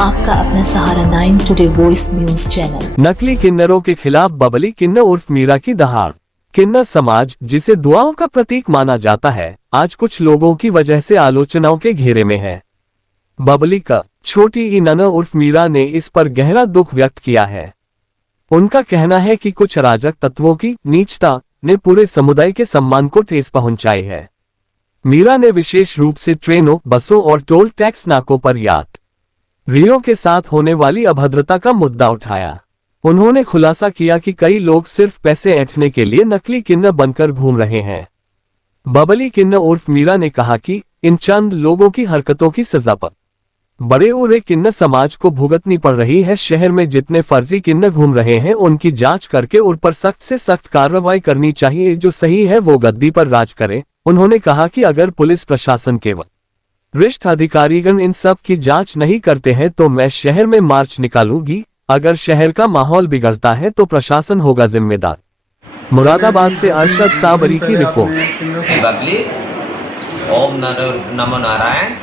आपका अपना सहारा 9 today voice news channel. नकली किन्नरों के खिलाफ बबली किन्नर उर्फ मीरा की दहाड़। किन्नर समाज, जिसे दुआओं का प्रतीक माना जाता है, आज कुछ लोगों की वजह से आलोचनाओं के घेरे में है। बबली का छोटी ई नन्ना उर्फ मीरा ने इस पर गहरा दुख व्यक्त किया है। उनका कहना है कि कुछ अराजक तत्वों की नीचता ने पूरे समुदाय के सम्मान को ठेस पहुंचाई है। मीरा ने विशेष रूप से ट्रेनों, बसों और टोल टैक्स नाकों पर यात्रियों के साथ होने वाली अभद्रता का मुद्दा उठाया। उन्होंने खुलासा किया कि कई लोग सिर्फ पैसे ऐंठने के लिए नकली किन्नर बनकर घूम रहे हैं। बबली किन्नर उर्फ मीरा ने कहा कि इन चंद लोगों की हरकतों की सजा पर बड़े और एक किन्नर समाज को भुगतनी पड़ रही है। शहर में जितने फर्जी किन्नर घूम रहे हैं, उनकी जांच करके उन पर सख्त से सख्त कार्रवाई करनी चाहिए। जो सही है वो गद्दी पर राज करे। उन्होंने कहा कि अगर पुलिस प्रशासन के वरिष्ठ अधिकारीगण इन सब की जांच नहीं करते हैं तो मैं शहर में मार्च निकालूंगी। अगर शहर का माहौल बिगड़ता है तो प्रशासन होगा जिम्मेदार। मुरादाबाद से अरशद साबरी की रिपोर्ट। बबली, ओम नमो नारायण।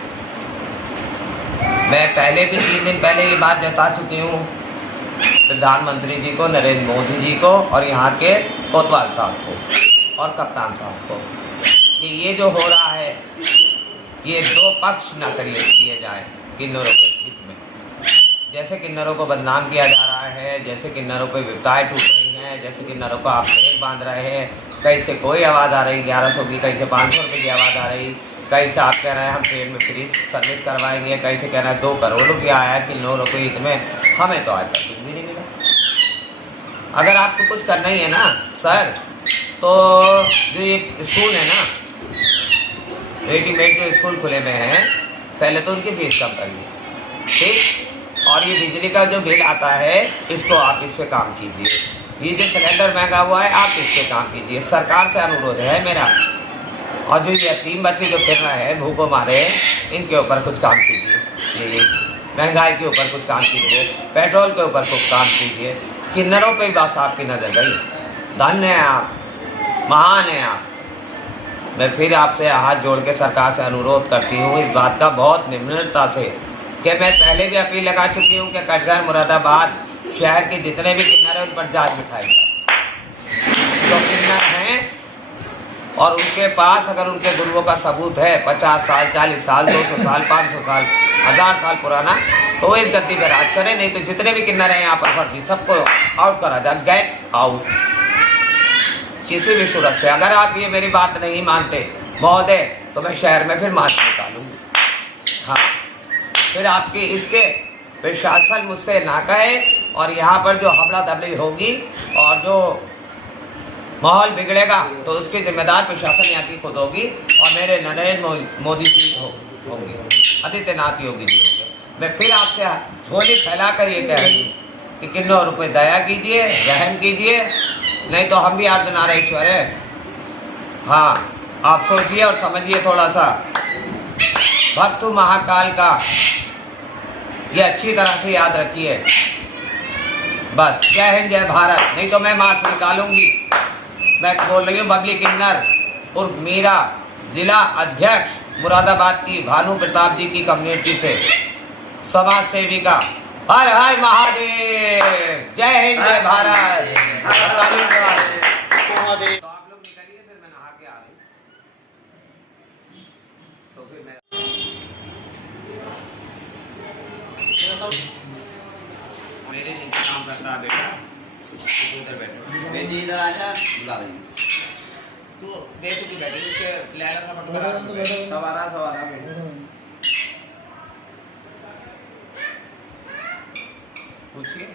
मैं पहले भी 3 दिन पहले ये बात जता चुकी हूँ प्रधानमंत्री जी को, नरेंद्र मोदी जी को और यहाँ के कोतवाल साहब को और कप्तान साहब को कि ये जो हो रहा है ये 2 पक्ष न किए जाए किन्नरों के हित में। जैसे किन्नरों को बदनाम किया जा रहा है, जैसे किन्नरों पे विपदाएं टूट रही हैं, जैसे किन्नरों को आप रेल बांध रहे हैं। कहीं से कोई आवाज़ आ रही 1100 की, कहीं से 500 रुपये की आवाज़ आ रही, कहीं से आप कह रहे हैं हम ट्रेन में फ्री सर्विस करवाएंगे, कहीं से कह रहे हैं 2 करोड़ रुपया आया किन्नरों के हित में। हमें तो आज तक कुछ भी नहीं मिला। अगर आपको कुछ करना ही है ना सर, तो जो ये स्कूल है ना, रेडीमेड जो स्कूल खुले में हैं, पहले तो उनकी फीस कम करिए, ठीक। और ये बिजली का जो बिल आता है, इसको आप इस पे काम कीजिए। ये जो सिलेंडर महंगा हुआ है, आप इस पे काम कीजिए। सरकार से अनुरोध है मेरा। और जो ये यतीम बच्चे जो फिर रहे हैं भूखों मारे, इनके ऊपर कुछ काम कीजिए। ये महंगाई के ऊपर कुछ काम कीजिए, पेट्रोल के ऊपर कुछ काम कीजिए। किन्नरों पे बस आपकी नज़र गई। धन्य है आप, महान है आप। मैं फिर आपसे हाथ जोड़ के सरकार से अनुरोध करती हूँ इस बात का बहुत निम्रता से कि मैं पहले भी अपील लगा चुकी हूँ कि कटघर, मुरादाबाद शहर के जितने भी किन्नर हैं उन पर जांच बिठाई जाए। जो किन्नर हैं और उनके पास अगर उनके गुरुओं का सबूत है 50 साल, 40 साल, 200 साल, 500 साल, 1000 साल पुराना, तो इस गद्दी पर राज करें। नहीं तो जितने भी किन्नर हैं यहाँ पर फर्जी, सबको आउट करा जाए। गेट आउट किसी भी सूरत से। अगर आप ये मेरी बात नहीं मानते महोदय, तो मैं शहर में फिर मार्च निकालूंगी। हाँ, फिर आपकी इसके प्रशासन मुझसे ना कहे और यहाँ पर जो हबड़ा दबड़ी होगी और जो माहौल बिगड़ेगा तो उसकी जिम्मेदार प्रशासन यहाँ की खुद होगी और मेरे नरेंद्र मोदी जी होंगे, आदित्यनाथ योगी जी होंगे। मैं फिर आपसे झोली फैला कर ये कह रही हूँ कि किन्नरों पे दया कीजिए, रहम कीजिए, नहीं तो हम भी अर्धनारीश्वर है। हाँ, आप सोचिए और समझिए थोड़ा सा। भक्त महाकाल का ये अच्छी तरह से याद रखिए। बस, जय हिंद, जय भारत। नहीं तो मैं मार्च निकालूंगी। मैं बोल रही हूँ बबली किन्नर उर्फ मीरा, जिला अध्यक्ष मुरादाबाद की भानु प्रताप जी की कम्युनिटी से, समाज सेविका। हर हर महादेव, जय हिंद, जय भारत। तो आप लोग निकलिए, फिर मैं नहा के आ रही। तो फिर मैं मेरे नीचे काम करता है बेटा, उधर बैठो। मैं जी इधर आ जा, बुला रही हूँ। तू देख तू बैठी, उसके लहरा सा पकड़ा, सवारा पूछिए।